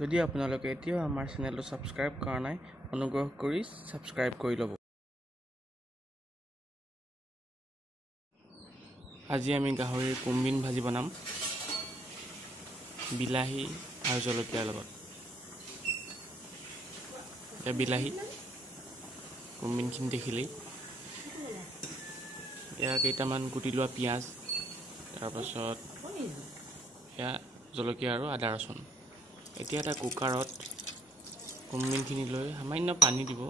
যদি আপোনালোকে এতিয়াও আমাৰ চেনেলটো ছাবস্ক্ৰাইব কৰা নাই, অনুগ্ৰহ কৰি ছাবস্ক্ৰাইব কৰি ল'ব। আজি আমি গাহৰিৰ কোমবিন ভাজি বনাম, বিলাহী আৰু জলকীয়াৰ লগত। এতিয়া বিলাহী কোমবিনখিনি দেখিলেই, এয়া কেইটামান কুটি লোৱা পিঁয়াজ, তাৰপাছত এয়া জলকীয়া আৰু আদা ৰচুন। এতিয়া এটা কুকাৰত কোমবিনখিনি লৈ সামান্য পানী দিব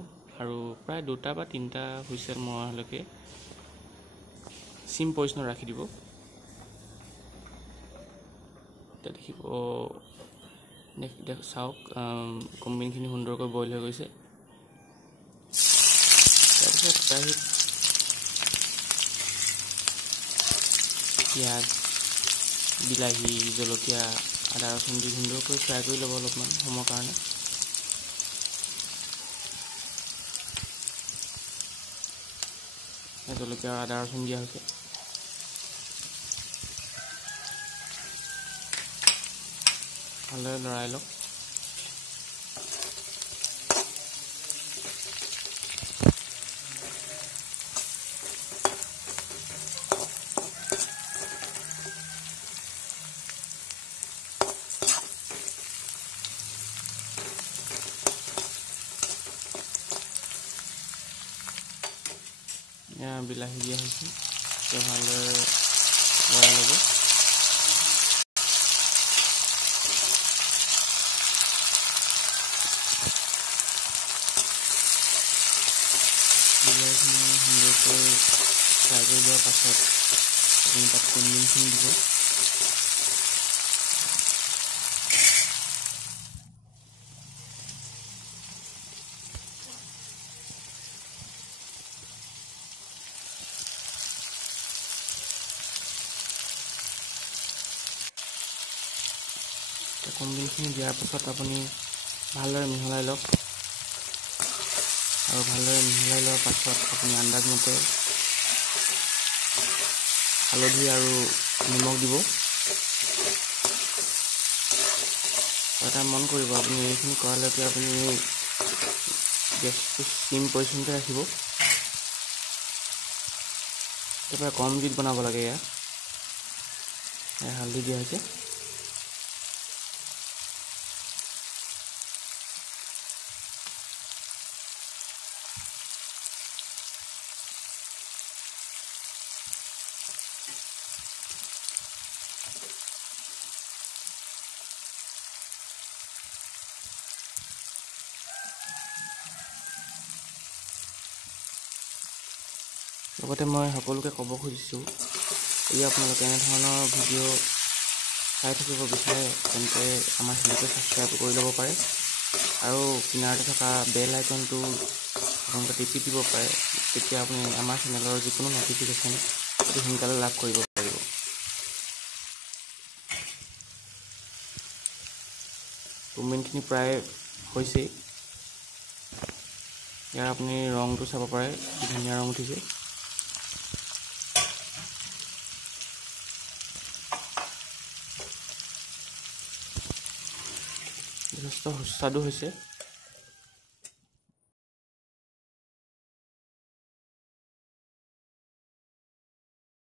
আৰু প্ৰায় 2টা বা 3টা হুইচেল মৰালৈকে চিম পজিশ্যনত ৰাখি দিব। এতিয়া দেখিব চাওক, কোমবিনখিনি সুন্দৰকৈ বইল হৈ গৈছে। তাৰপিছত কেৰাহীত পিঁয়াজ, বিলাহী, জলকীয়া, আদা ৰচুন দি সুন্দৰকৈ ফ্ৰাই কৰি ল'ব অলপমান সময়ৰ কাৰণে। জলকীয়া আৰু আদা ৰচুন দিয়া হৈছে। ভালদৰে লৰাই লওক। বিলাহী দিয়া হৈছে, এতিয়া ভালদৰে লৰাই ল'ব। বিলাহীখিনি সুন্দৰকৈ ফ্ৰাই কৰি লোৱাৰ পাছত আপুনি তাত কোমবিনখিনি দিব। কোমবিনখিনি দিয়াৰ পাছত আপুনি ভালদৰে মিহলাই লওক আৰু ভালদৰে মিহলাই লোৱাৰ পাছত আপুনি আন্দাজমতে হালধি আৰু নিমখ দিব। এটা মন কৰিব, আপুনি এইখিনি কৰালৈকে আপুনি গেছটো চিম পজিশ্যনতে ৰাখিব। একেবাৰে কম জুইত বনাব লাগে। এয়া হালধি দিয়া হৈছে। লগতে মই সকলোকে ক'ব খুজিছোঁ, যদি আপোনালোকে এনেধৰণৰ ভিডিঅ' চাই থাকিব বিচাৰে তেন্তে আমাৰ চেনেলটো ছাবস্ক্ৰাইব কৰি ল'ব পাৰে আৰু কিনাৰতে থকা বেল আইকনটো আপোনালোকে টিপি দিব পাৰে। তেতিয়া আপুনি আমাৰ চেনেলৰ যিকোনো ন'টিফিকেশ্যন অতি সোনকালে লাভ কৰিব পাৰিব। কোমবিনখিনি প্ৰায় হৈছেই। ইয়াৰ আপুনি ৰংটো চাব পাৰে, কি ধুনীয়া ৰং উঠিছে। যথেষ্ট সুস্বাদু হৈছে।